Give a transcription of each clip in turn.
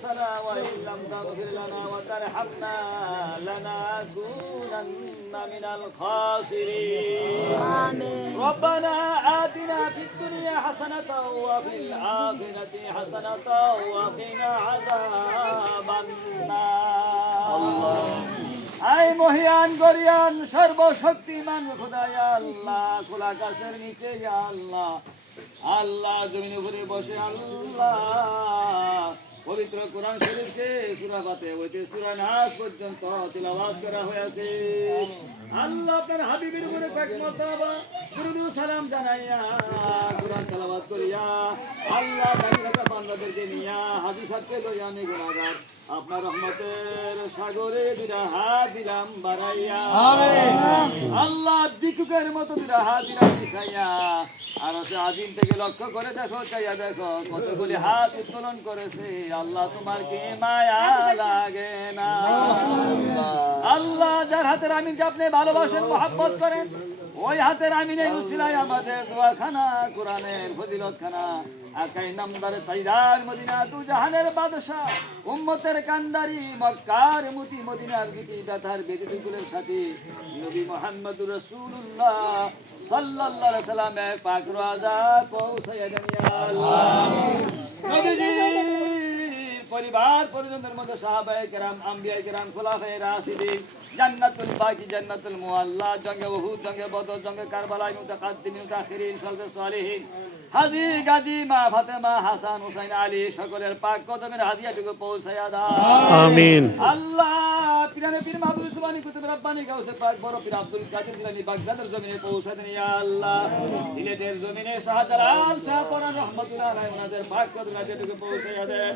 أنفسنا وإن لم تغفر لنا وترحمنا لنكونن من الخاسرين آمين. ربنا آتنا في الدنيا حسنة وفي الآخرة حسنة وقنا عذاب النار I মহিয়ান গরিয়ান সর্বশক্তিমান খোদায় আল্লাহ খোলা আকাশের নিচে আল্লাহ আল্লাহ জমিন উপরে বসে আল্লাহ পবিত্র কোরআন শরীফকে সূরা ফাতিহা হইতে সূরা নাস পর্যন্ত তিলাওয়াত করা হয়েছে আল্লাহ আপনার হাবিবের উপরে পাক মারতাবা দুরূদ ও সালাম জানাইয়া কোরআন তেলাওয়াত করিয়া আল্লাহ দাঁড়িয়ে বান্দাদেরকে নিয়া হাজী সাহেবকে লইয়া আমি গুনাহগার আপনার রহমতের সাগরে দুইটা হাত দিলাম বাড়াইয়া আল্লাহ ভিক্ষুকের মতো দুইটা হাত দিলাম মিশাইয়া আর আজিম থেকে লক্ষ্য করে দেখো চাইয়া দেখো কতগুলি হাত উত্তোলন করেছে আল্লাহ তোমার কি মায়া লাগে না আল্লাহ যার হাতের আমিনকে আপনি ভালোবাসেন মহব্বত করেন ওই হাতের আমিনের উসিলায় আমাদের দোয়াখানা কোরআনের ফজিলতখানা আকাই নামদারে সাইদার মদিনা তু জাহানের বাদশা উম্মতের কান্দারি মক্কার মুতি মদিনার গীতি ব্যথার বেদিকুলের সাথী নবী মুহাম্মদুর রাসূলুল্লাহ সাল্লাল্লাহু আলাইহি সাল্লামের পাক রওজা পৌঁছায়া দেন ইয়া আল্লাহ নবীজি পরিবার পরিজনদের মধ্যে সাহাবায়ে কেরাম আম্বিয়ায়ে কেরাম খোলাফায়ে রাশিদিন জান্নাতুল বাকি জান্নাতুল মুআল্লা জঙ্গে উহুদ জঙ্গে বদর জঙ্গে কারবালা মুতাকাদ্দিমিন মুতাখিরিন সালফে সালেহিন হাজী গাজী মা ফাতেমা হাসান হুসাইন আলী সকলের পাক কদমের হাদিয়াটুকু পৌঁছায়া দাও আমিন আল্লাহ পিরানে পীর মাহবুব সুবহানী কুতুব রব্বানী গাউসে পাক বড় পীর আব্দুল কাদের জিলানী বাগদাদের জমিনে পৌঁছা দেন ইয়া আল্লাহ সিলেটের জমিনে শাহজালাল শাহ পরান রাহমাতুল্লাহ আলাইহি ওনাদের পাক কদমের হাদিয়াটুকু পৌঁছায়া দেন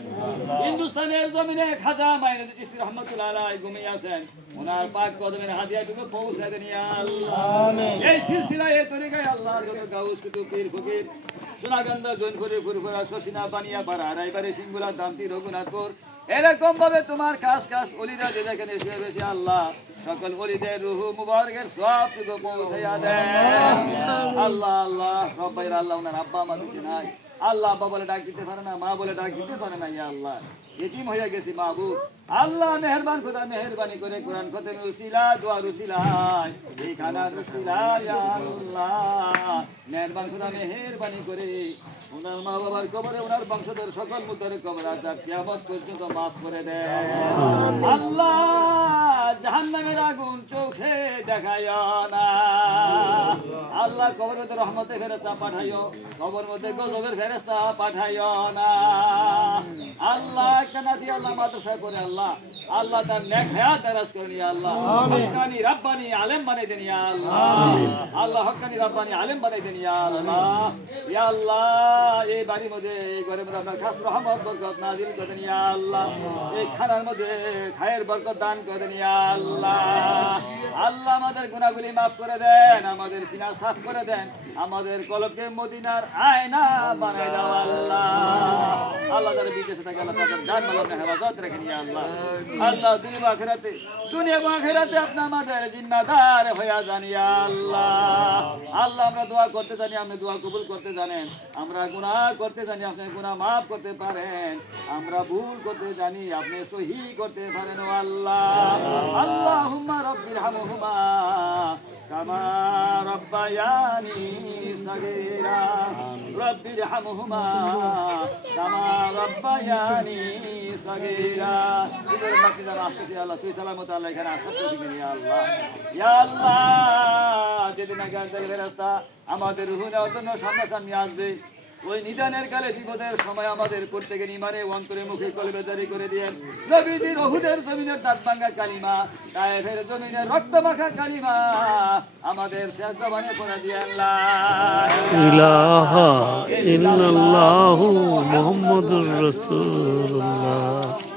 হিন্দুস্তানের জমিনে খাজা মাইনুদ্দিন চিশতি রাহমাতুল্লাহ আলাইহি ঘুমিয়ে আছেন ওনার পাক কদমের হাদিয়াটুকু পৌঁছা দেন ইয়া আল্লাহ আমিন এই সিলসিলায় এই তরিকায় আল্লাহ যত গাউস কুতুব পীর ফকির সোনাগন্ধা জৈনপুরে ফুরফুরা শশিনা পানিয়া পাড়া রায়বাড়ি সিংগুলা দামতি রঘুনাথপুর এরকম ভাবে তোমার খাস খাস অলিরা যে দেখেন এসে বেশি আল্লাহ সকল অলিদের রুহু মুবারকের সব টুকু পৌঁছাইয়া দেন আল্লাহ আল্লাহ রব্বাইর আল্লাহ ওনার আব্বা মা বেঁচে নাই আল্লাহ আব্বা বলে ডাক দিতে পারে না মা বলে ডাক দিতে পারে না ইয়া আল্লাহ এতিম হয়ে গেছি মাহবুব আল্লাহ মেহেরবান খোদা মেহেরবানি করে কোরআন খতেমের উসিলা দোয়ার উসিলায় এই খানার উসিলায় আল্লাহ মেহেরবান খোদা মেহেরবানি করে ওনার মা বাবার কবরে ওনার বংশধর সকল মুতের কবর আজাব কিয়ামত পর্যন্ত মাফ করে দেন আল্লাহ জাহান্নামের আগুন চোখে দেখায় না আল্লাহ কবরের মধ্যে রহমতের ফেরেশতা পাঠাইও কবরের মধ্যে গজবের ফেরেশতা পাঠাইও না আল্লাহ একটা নাতি আল্লাহ মাদ্রাসা করে আল্লাহ আল্লাহ তার নেক হায়াত দারাজ করে নিয়া আল্লাহ হক্কানি রব্বানি আলেম বানাই দেন ইয়া আল্লাহ আল্লাহ হক্কানি রব্বানি আলেম বানাই দেন ইয়া আল্লাহ ইয়া আল্লাহ এই বাড়ির মধ্যে এই ঘরের মধ্যে আপনার খাস রহমত বরকত নাজিল করে দেন ইয়া আল্লাহ এই খানার মধ্যে খায়ের বরকত দান করে দেন ইয়া আল্লাহ আল্লাহ আমাদের গুনাহগুলি maaf করে দেন আমাদের সিনা সাফ করে দেন আমাদের কলবকে মদিনার আয়না বানাই দাও আল্লাহ আল্লাহ তার বিদেশে থাকে আল্লাহ তাদের জান মাল হেফাজত রাখেন ইয়া আল্লাহ আল্লাহ দুনিয়া ও আখিরাতে আপনি আমাদের জিম্মাদার হয়ে যান ইয়া আল্লাহ আল্লাহ আমরা দোয়া করতে জানি আপনি দোয়া কবুল করতে জানেন আমরা গুনাহ করতে জানি আপনি গুনাহ maaf করতে পারেন আমরা ভুল করতে জানি আপনি সহি করতে পারেন ও আল্লাহ আল্লাহুম্মা রাব্বির হামহুমা কামা রাব্বায়ানি সাগীরা রাব্বির হামহুমা কামা রাব্বায়ানি সাগীরা ইদের মাকে যারা আসছে আল্লাহ সুই সালামত আল্লাহ এখানে আসার তৌফিক দিন ইয়া আল্লাহ ইয়া আল্লাহ যেদিন আগে ফেরেশতা আমাদের রূহ নেওয়ার জন্য সামনাসামনি আসবে ওই নিদানের কালে বিপদের সময় আমাদের প্রত্যেকের ইমানে অন্তরে মুখে কলবে জারি করে দিয়েন নবীজির উহুদের জমিনের দাঁত ভাঙা কালিমা তায়েফের জমিনের রক্ত মাখা কালিমা আমাদের শেষ জবানে পড়ে দিয়েন লা ইলাহা ইল্লাল্লাহু মুহাম্মাদুর রাসূলুল্লাহ।